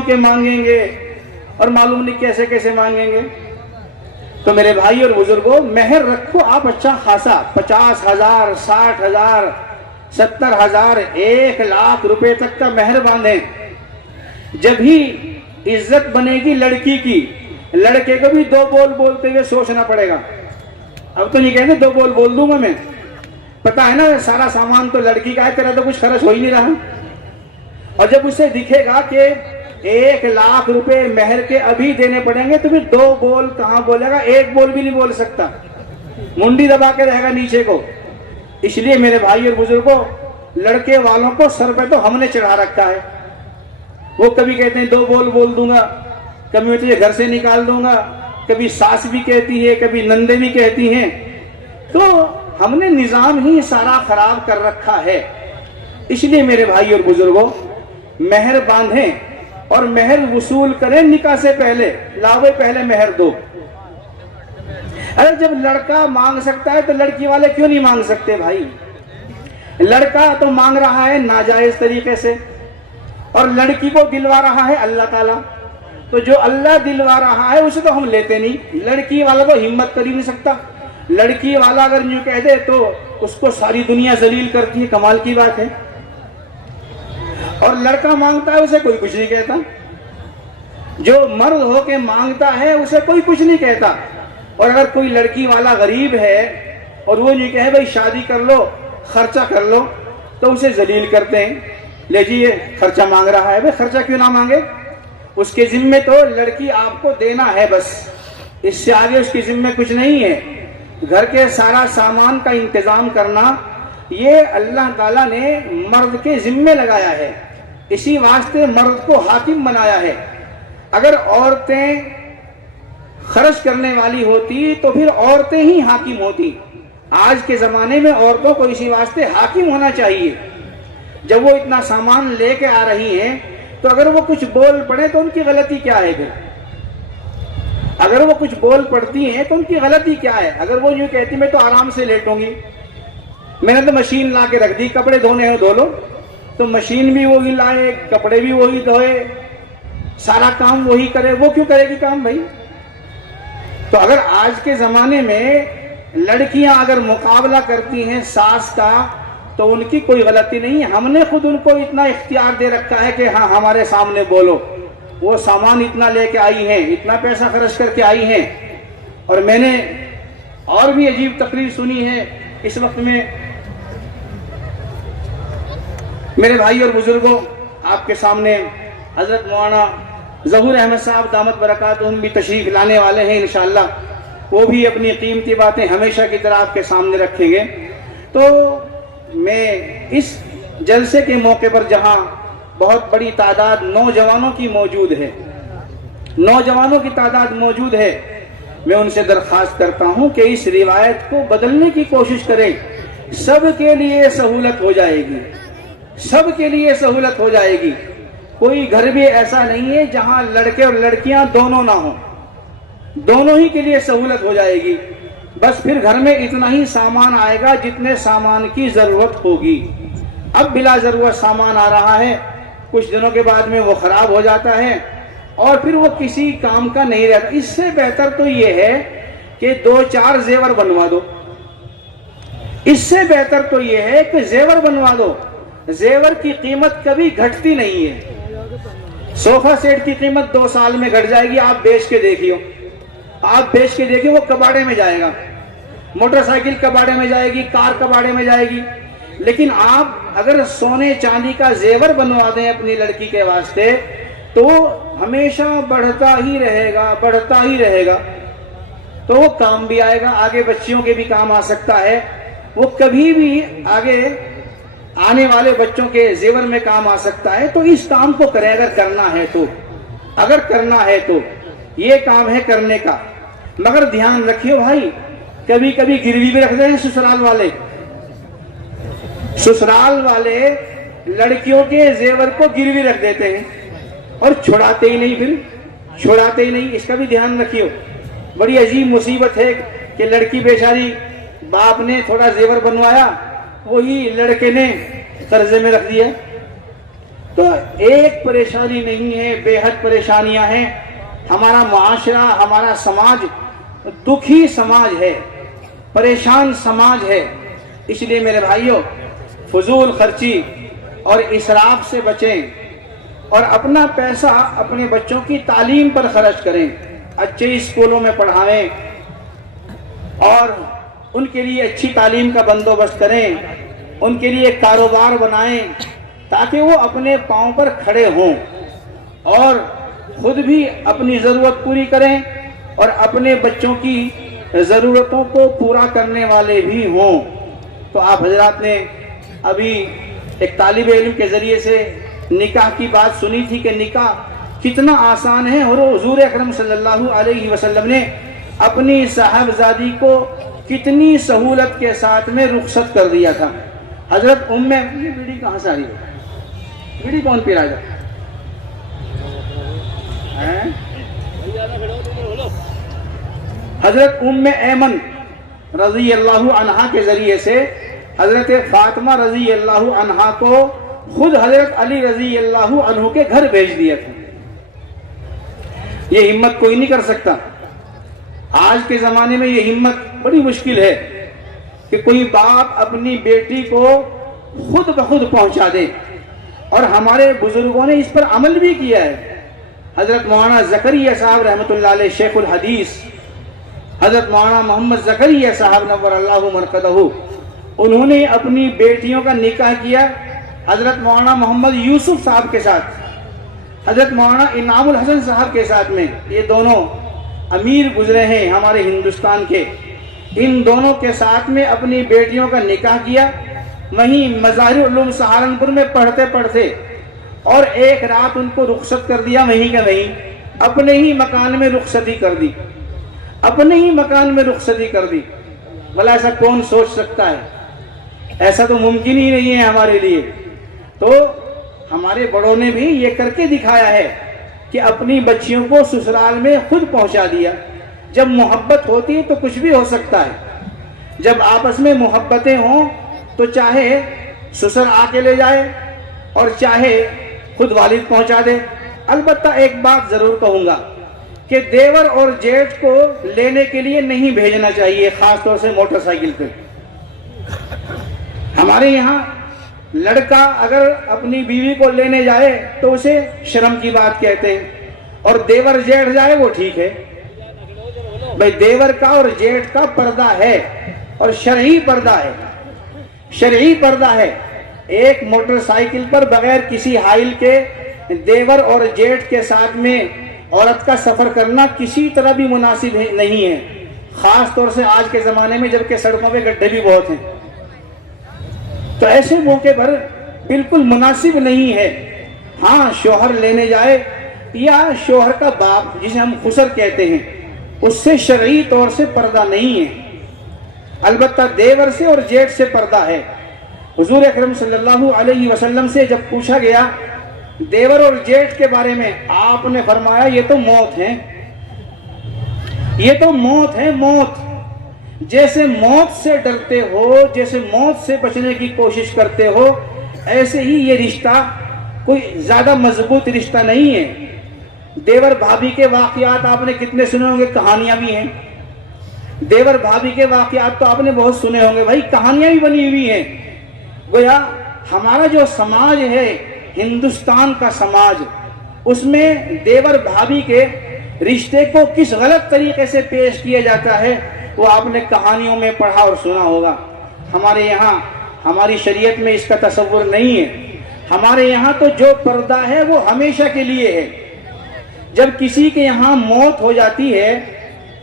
کے مانگیں گے اور معلوم نہیں کیسے کیسے مانگیں گے. تو میرے بھائی اور بزرگوں، مہر رکھو آپ اچھا خاصا، 50,000 60,000 70,000 1,00,000 روپے تک کا مہر باندھیں. جب ہی عزت بنے گی لڑکی کی، لڑکے کو بھی 2 بول بولتے ہوئے سوچنا پڑے گا. اب تو نہیں کہیں گے 2 بول بول دوں گا میں، پتا ہے نا سارا سامان تو لڑکی کا ہے، تیرا تو کچھ خرچ ہو ہی نہیں رہا. اور جب اسے دکھے گا کہ 1,00,000 روپے مہر کے ابھی دینے پڑیں گے، تو پھر 2 بول کہاں بولے گا، 1 بول بھی نہیں بول سکتا، منڈی دبا کے رہے گا نیچے کو. اس لیے میرے بھائی اور بزرگوں، لڑکے والوں کو سر پہ تو ہم نے چڑھا رکھا ہے. وہ کبھی کہتے ہیں 2 بول بول دوں گا، کبھی میں تجھے گھر سے نکال دوں گا، کبھی ساس بھی کہتی ہے، کبھی نندے بھی کہتی ہیں. تو ہم نے نظام ہی سارا خراب کر رکھا ہے. اس لیے میرے بھائی اور بزرگوں، مہر باندھیں اور مہر وصول کریں نکاح سے پہلے. لاوے پہلے مہر دو. اگر جب لڑکا مانگ سکتا ہے تو لڑکی والے کیوں نہیں مانگ سکتے بھائی؟ لڑکا تو مانگ رہا ہے ناجائز طریقے سے، اور لڑکی کو دلوا رہا ہے اللہ تعالیٰ. تو جو اللہ دلوا رہا ہے اسے تو ہم لیتے نہیں. لڑکی والا تو ہمت کر ہی نہیں سکتا. لڑکی والا اگر یوں کہہ دے تو اس کو ساری دنیا ذلیل کرتی ہے. کمال کی بات ہے. اور لڑکا مانگتا ہے اسے کوئی کچھ نہیں کہتا. جو مرد ہو کے مانگتا ہے اسے کوئی کچھ نہیں کہتا. اور اگر کوئی لڑکی والا غریب ہے اور وہ یہ کہے بھائی شادی کر لو، خرچہ کر لو، تو اسے ذلیل کرتے ہیں. لے جی یہ خرچہ مانگ رہا ہے، بھائی خرچہ کیوں نہ مانگے؟ اس کے ذمے تو لڑکی آپ کو دینا ہے بس، اس سے آگے اس کے ذمے کچھ نہیں ہے. گھر کے سارا سامان کا انتظام کرنا یہ اللہ تعالیٰ نے مرد کے ذمے لگایا ہے. اسی واسطے مرد کو حاکم بنایا ہے. اگر عورتیں خرچ کرنے والی ہوتی تو پھر عورتیں ہی حاکم ہوتی. آج کے زمانے میں عورتوں کو اسی واسطے حاکم ہونا چاہیے. جب وہ اتنا سامان لے کے آ رہی ہیں تو اگر وہ کچھ بول پڑے تو ان کی غلطی کیا ہے پھر؟ اگر وہ کچھ بول پڑتی ہیں تو ان کی غلطی کیا ہے؟ اگر وہ یوں کہتی میں تو آرام سے لیٹوں گی، میں نے تو مشین لا کے رکھ دی، کپڑے دھونے ہیں دھو لو، تو مشین بھی وہی لائے، کپڑے بھی وہی دھوئے، سارا کام وہی کرے، وہ کیوں کرے گی کام بھائی؟ تو اگر آج کے زمانے میں لڑکیاں اگر مقابلہ کرتی ہیں ساس کا تو ان کی کوئی غلطی نہیں. ہم نے خود ان کو اتنا اختیار دے رکھا ہے کہ ہاں ہمارے سامنے بولو. وہ سامان اتنا لے کے آئی ہیں، اتنا پیسہ خرچ کر کے آئی ہیں. اور میں نے اور بھی عجیب تقریر سنی ہے اس وقت میں. میرے بھائی اور بزرگوں، آپ کے سامنے حضرت مولانا ظہور احمد صاحب دامت برکاتہم بھی تشریف لانے والے ہیں انشاءاللہ. وہ بھی اپنی قیمتی باتیں ہمیشہ کی طرح آپ کے سامنے رکھیں گے. تو میں اس جلسے کے موقع پر جہاں بہت بڑی تعداد نوجوانوں کی موجود ہے، نوجوانوں کی تعداد موجود ہے، میں ان سے درخواست کرتا ہوں کہ اس روایت کو بدلنے کی کوشش کریں. سب کے لیے سہولت ہو جائے گی، سب کے لیے سہولت ہو جائے گی. کوئی گھر بھی ایسا نہیں ہے جہاں لڑکے اور لڑکیاں دونوں نہ ہوں، دونوں ہی کے لیے سہولت ہو جائے گی. بس پھر گھر میں اتنا ہی سامان آئے گا جتنے سامان کی ضرورت ہوگی. اب بلا ضرورت سامان آ رہا ہے، کچھ دنوں کے بعد میں وہ خراب ہو جاتا ہے اور پھر وہ کسی کام کا نہیں رہتا. اس سے بہتر تو یہ ہے کہ 2-4 زیور بنوا دو. اس سے بہتر تو یہ ہے کہ زیور بنوا دو. زیور کی قیمت کبھی گھٹتی نہیں ہے. صوفہ سیٹ کی قیمت 2 سال میں گھٹ جائے گی. آپ بیچ کے دیکھیو، آپ بیچ کے دیکھیے، وہ کباڑے میں جائے گا. موٹر سائیکل کباڑے میں جائے گی، کار کباڑے میں جائے گی. لیکن آپ اگر سونے چاندی کا زیور بنوا دیں اپنی لڑکی کے واسطے تو ہمیشہ بڑھتا ہی رہے گا، بڑھتا ہی رہے گا. تو وہ کام بھی آئے گا، آگے بچیوں کے بھی کام آ سکتا ہے. وہ کبھی بھی آگے آنے والے بچوں کے زیور میں کام آ سکتا ہے. تو اس کام کو کریں اگر کرنا ہے تو، اگر کرنا ہے تو یہ کام ہے کرنے کا. مگر دھیان رکھیے بھائی، کبھی کبھی گروی بھی رکھ دیں سسرال والے. سسرال والے لڑکیوں کے زیور کو گروی رکھ دیتے ہیں اور چھڑاتے ہی نہیں، پھر چھڑاتے ہی نہیں. اس کا بھی دھیان رکھیے. بڑی عجیب مصیبت ہے کہ لڑکی بیچاری، باپ نے تھوڑا زیور بنوایا، وہی لڑکے نے قرضے میں رکھ دیا. تو ایک پریشانی نہیں ہے، بے حد پریشانیاں ہیں. ہمارا معاشرہ، ہمارا سماج دکھی سماج ہے، پریشان سماج ہے. اس لیے میرے بھائیوں، فضول خرچی اور اسراف سے بچیں اور اپنا پیسہ اپنے بچوں کی تعلیم پر خرچ کریں. اچھے اسکولوں میں پڑھائیں اور ان کے لیے اچھی تعلیم کا بندوبست کریں، ان کے لیے کاروبار بنائیں تاکہ وہ اپنے پاؤں پر کھڑے ہوں اور خود بھی اپنی ضرورت پوری کریں اور اپنے بچوں کی ضرورتوں کو پورا کرنے والے بھی ہوں. تو آپ حضرات نے ابھی ایک طالب علم کے ذریعے سے نکاح کی بات سنی تھی کہ نکاح کتنا آسان ہے، اور حضور اکرم صلی اللہ علیہ وسلم نے اپنی صاحبزادی کو کتنی سہولت کے ساتھ میں رخصت کر دیا تھا. حضرت یہ بیڑی کہاں سے آ رہی ہے؟ بیڑی کون پی رہا ہے؟ حضرت ایمن رضی اللہ عنہا کے ذریعے سے حضرت فاطمہ رضی اللہ عنہا کو خود حضرت علی رضی اللہ عنہ کے گھر بھیج دیا تھا. یہ ہمت کوئی نہیں کر سکتا. آج کے زمانے میں یہ ہمت بڑی مشکل ہے کہ کوئی باپ اپنی بیٹی کو خود بخود پہنچا دے، اور ہمارے بزرگوں نے اس پر عمل بھی کیا ہے. حضرت مولانا زکریا صاحب رحمۃ اللہ علیہ شیخ الحدیث، حضرت مولانا محمد زکریا صاحب نور اللہ مرقدہ، انہوں نے اپنی بیٹیوں کا نکاح کیا حضرت مولانا محمد یوسف صاحب کے ساتھ، حضرت مولانا انعام الحسن صاحب کے ساتھ میں. یہ دونوں امیر گزرے ہیں ہمارے ہندوستان کے. ان دونوں کے ساتھ میں اپنی بیٹیوں کا نکاح کیا. وہیں مظاہر علوم سہارنپور میں پڑھتے پڑھتے اور ایک رات ان کو رخصت کر دیا، وہیں کا وہیں اپنے ہی مکان میں رخصتی کر دی، اپنے ہی مکان میں رخصتی کر دی. بھلا ایسا کون سوچ سکتا ہے؟ ایسا تو ممکن ہی نہیں ہے ہمارے لیے. تو ہمارے بڑوں نے بھی یہ کر کے دکھایا ہے کہ اپنی بچیوں کو سسرال میں خود پہنچا دیا. جب محبت ہوتی ہے تو کچھ بھی ہو سکتا ہے. جب آپس میں محبتیں ہوں تو چاہے سسر آ کے لے جائے اور چاہے خود والد پہنچا دے. البتہ ایک بات ضرور کہوں گا کہ دیور اور جیٹھ کو لینے کے لیے نہیں بھیجنا چاہیے، خاص طور سے موٹر سائیکل پہ. ہمارے یہاں لڑکا اگر اپنی بیوی کو لینے جائے تو اسے شرم کی بات کہتے ہیں، اور دیور جیٹھ جائے وہ ٹھیک ہے. بھئی دیور کا اور جیٹھ کا پردہ ہے، اور شرعی پردہ ہے، شرعی پردہ ہے. ایک موٹر سائیکل پر بغیر کسی حائل کے دیور اور جیٹھ کے ساتھ میں عورت کا سفر کرنا کسی طرح بھی مناسب نہیں ہے، خاص طور سے آج کے زمانے میں جبکہ سڑکوں پہ گڈھے بھی بہت ہیں. تو ایسے موقع پر بالکل مناسب نہیں ہے. ہاں شوہر لینے جائے یا شوہر کا باپ جسے ہم خسر کہتے ہیں، اس سے شرعی طور سے پردہ نہیں ہے. البتہ دیور سے اور جیٹھ سے پردہ ہے. حضور اکرم صلی اللہ علیہ وسلم سے جب پوچھا گیا دیور اور جیٹھ کے بارے میں، آپ نے فرمایا یہ تو موت ہے، یہ تو موت ہے، موت. جیسے موت سے ڈرتے ہو، جیسے موت سے بچنے کی کوشش کرتے ہو، ایسے ہی یہ رشتہ کوئی زیادہ مضبوط رشتہ نہیں ہے. دیور بھابھی کے واقعات آپ نے کتنے سنے ہوں گے، کہانیاں بھی ہیں. دیور بھابھی کے واقعات تو آپ نے بہت سنے ہوں گے، بھائی کہانیاں بھی بنی ہوئی ہیں. گویا ہمارا جو سماج ہے، ہندوستان کا سماج، اس میں دیور بھابھی کے رشتے کو کس غلط طریقے سے پیش کیا جاتا ہے وہ آپ نے کہانیوں میں پڑھا اور سنا ہوگا. ہمارے یہاں ہماری شریعت میں اس کا تصور نہیں ہے. ہمارے یہاں تو جو پردہ ہے وہ ہمیشہ کے لیے ہے. جب کسی کے یہاں موت ہو جاتی ہے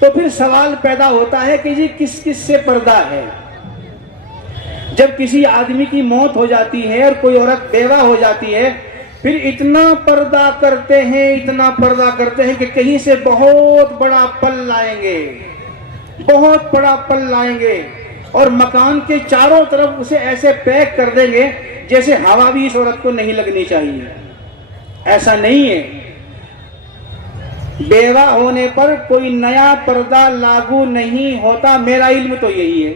تو پھر سوال پیدا ہوتا ہے کہ جی کس کس سے پردہ ہے. جب کسی آدمی کی موت ہو جاتی ہے اور کوئی عورت بیوہ ہو جاتی ہے، پھر اتنا پردہ کرتے ہیں، اتنا پردہ کرتے ہیں کہ کہیں سے بہت بڑا پل لائیں گے، بہت بڑا پل لائیں گے، اور مکان کے چاروں طرف اسے ایسے پیک کر دیں گے جیسے ہوا بھی اس عورت کو نہیں لگنی چاہیے. ایسا نہیں ہے. بیوہ ہونے پر کوئی نیا پردہ لاگو نہیں ہوتا. میرا علم تو یہی ہے.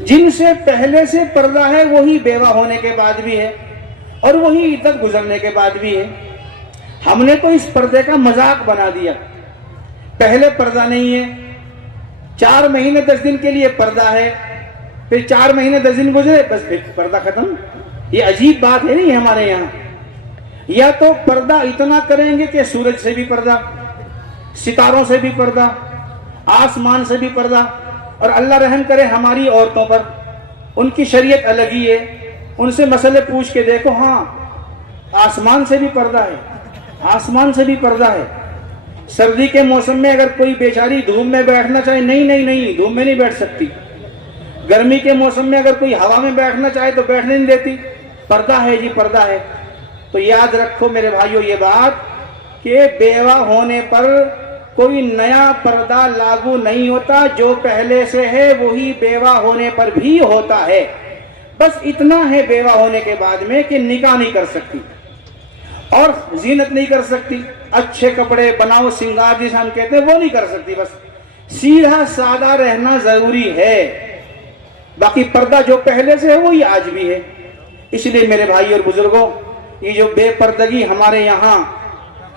جن سے پہلے سے پردہ ہے وہی بیوہ ہونے کے بعد بھی ہے، اور وہی عدت گزرنے کے بعد بھی ہے. ہم نے تو اس پردے کا مذاق بنا دیا. پہلے پردہ نہیں ہے, 4 مہینے 10 دن کے لیے پردہ ہے, پھر 4 مہینے 10 دن گزرے بس پھر پردہ ختم. یہ عجیب بات ہے نہیں ہمارے یہاں. یا تو پردہ اتنا کریں گے کہ سورج سے بھی پردہ, ستاروں سے بھی پردہ, آسمان سے بھی پردہ. اور اللہ رحم کرے ہماری عورتوں پر, ان کی شریعت الگ ہی ہے. ان سے مسئلے پوچھ کے دیکھو, ہاں آسمان سے بھی پردہ ہے, آسمان سے بھی پردہ ہے. سردی کے موسم میں اگر کوئی بیچاری دھوپ میں بیٹھنا چاہے, نہیں دھوپ میں نہیں بیٹھ سکتی. گرمی کے موسم میں اگر کوئی ہوا میں بیٹھنا چاہے تو بیٹھنے نہیں دیتی. پردہ ہے جی, پردہ ہے. تو یاد رکھو میرے بھائیو یہ بات کہ بیوہ ہونے پر کوئی نیا پردہ لاگو نہیں ہوتا. جو پہلے سے ہے وہی بیوہ ہونے پر بھی ہوتا ہے. بس اتنا ہے بیوہ ہونے کے بعد میں کہ نکاح نہیں کر سکتی اور زینت نہیں کر سکتی, اچھے کپڑے بناؤ سنگار جسے ہم کہتے ہیں وہ نہیں کر سکتی. بس سیدھا سادہ رہنا ضروری ہے. باقی پردہ جو پہلے سے ہے وہی آج بھی ہے. اس لیے میرے بھائی اور بزرگوں, یہ جو بے پردگی ہمارے یہاں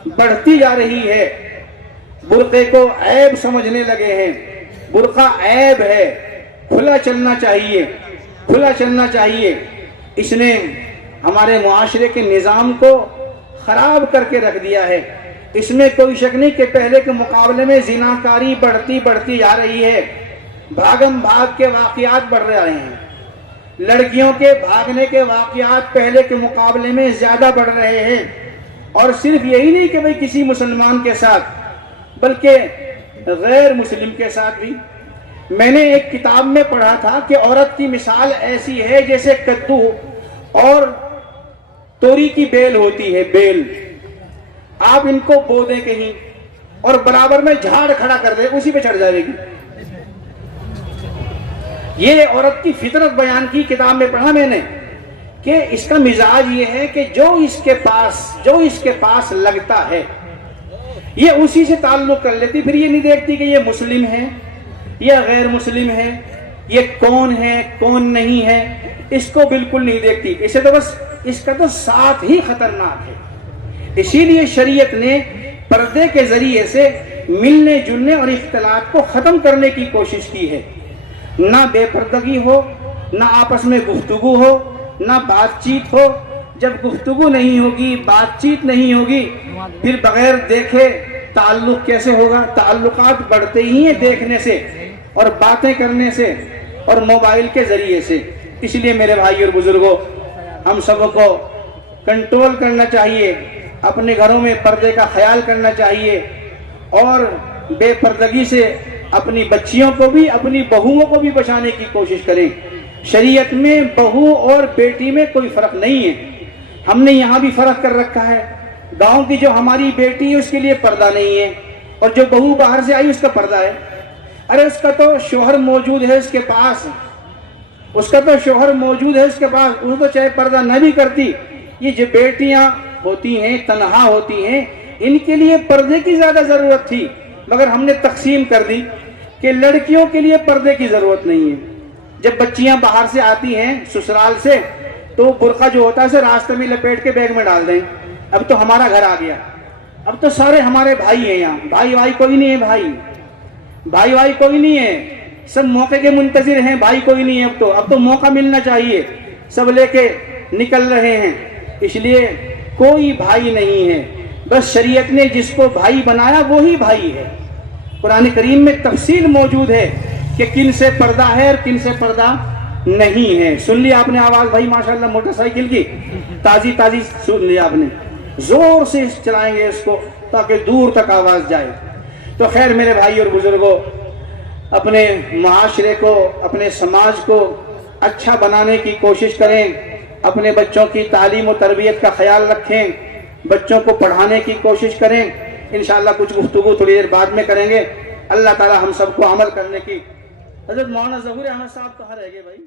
بڑھتی جا رہی ہے, برقعے کو عیب سمجھنے لگے ہیں. برقع عیب ہے, کھلا چلنا چاہیے, کھلا چلنا چاہیے. اس نے ہمارے معاشرے کے نظام کو خراب کر کے رکھ دیا ہے. اس میں کوئی شک نہیں کہ پہلے کے مقابلے میں زناکاری بڑھتی جا رہی ہے. بھاگم بھاگ کے واقعات بڑھ رہے ہیں. لڑکیوں کے بھاگنے کے واقعات پہلے کے مقابلے میں زیادہ بڑھ رہے ہیں. اور صرف یہی نہیں کہ بھئی کسی مسلمان کے ساتھ, بلکہ غیر مسلم کے ساتھ بھی. میں نے ایک کتاب میں پڑھا تھا کہ عورت کی مثال ایسی ہے جیسے کدو اور توری کی بیل ہوتی ہے. بیل آپ ان کو بو دیں کہیں اور برابر میں جھاڑ کھڑا کر دیں, اسی پہ چڑھ جائے گی. یہ عورت کی فطرت بیان کی کتاب میں پڑھا میں نے کہ اس کا مزاج یہ ہے کہ جو اس کے پاس لگتا ہے یہ اسی سے تعلق کر لیتی. پھر یہ نہیں دیکھتی کہ یہ مسلم ہے یا غیر مسلم ہے, یہ کون ہے کون نہیں ہے, اس کو بالکل نہیں دیکھتی. اسے تو بس اس کا تو ساتھ ہی خطرناک ہے. اسی لیے شریعت نے پردے کے ذریعے سے ملنے جلنے اور اختلاط کو ختم کرنے کی کوشش کی ہے. نہ بے پردگی ہو, نہ آپس میں گفتگو ہو, نہ بات چیت ہو. جب گفتگو نہیں ہوگی, بات چیت نہیں ہوگی, پھر بغیر دیکھے تعلق کیسے ہوگا؟ تعلقات بڑھتے ہی ہیں دیکھنے سے اور باتیں کرنے سے اور موبائل کے ذریعے سے. اس لیے میرے بھائی اور بزرگوں, ہم سب کو کنٹرول کرنا چاہیے, اپنے گھروں میں پردے کا خیال کرنا چاہیے اور بے پردگی سے اپنی بچیوں کو بھی اپنی بہوؤں کو بھی بچانے کی کوشش کریں. شریعت میں بہو اور بیٹی میں کوئی فرق نہیں ہے. ہم نے یہاں بھی فرق کر رکھا ہے. گاؤں کی جو ہماری بیٹی ہے اس کے لیے پردہ نہیں ہے, اور جو بہو باہر سے آئی اس کا پردہ ہے. ارے اس کا تو شوہر موجود ہے اس کے پاس, اس کا تو شوہر موجود ہے اس کے پاس, وہ تو چاہے پردہ نہ بھی کرتی. یہ جو بیٹیاں ہوتی ہیں تنہا ہوتی ہیں, ان کے لیے پردے کی زیادہ ضرورت تھی, مگر ہم نے تقسیم کر دی کہ لڑکیوں کے لیے پردے کی ضرورت نہیں ہے. جب بچیاں باہر سے آتی ہیں سسرال سے تو برقع جو ہوتا ہے اسے راستے میں لپیٹ کے بیگ میں ڈال دیں. اب تو ہمارا گھر آ گیا, اب تو سارے ہمارے بھائی ہیں یہاں. بھائی کوئی نہیں ہے, بھائی کوئی نہیں ہے, سب موقع کے منتظر ہیں. بھائی کوئی نہیں ہے, اب تو موقع ملنا چاہیے, سب لے کے نکل رہے ہیں. اس لیے کوئی بھائی نہیں ہے, بس شریعت نے جس کو بھائی بنایا وہی بھائی ہے. قرآن کریم میں تفصیل موجود ہے کہ کن سے پردہ ہے اور کن سے پردہ نہیں ہے. سن لیا آپ نے آواز بھائی ماشاءاللہ موٹر سائیکل کی تازی سن لیا آپ نے. زور سے چلائیں گے اس کو تاکہ دور تک آواز جائے. تو خیر میرے بھائی اور بزرگوں, اپنے معاشرے کو اپنے سماج کو اچھا بنانے کی کوشش کریں. اپنے بچوں کی تعلیم و تربیت کا خیال رکھیں, بچوں کو پڑھانے کی کوشش کریں. انشاءاللہ کچھ گفتگو تھوڑی دیر بعد میں کریں گے. اللہ تعالی ہم سب کو عمل کرنے کی. حضرت مولانا ظہور احمد صاحب کہاں رہ گئے بھائی؟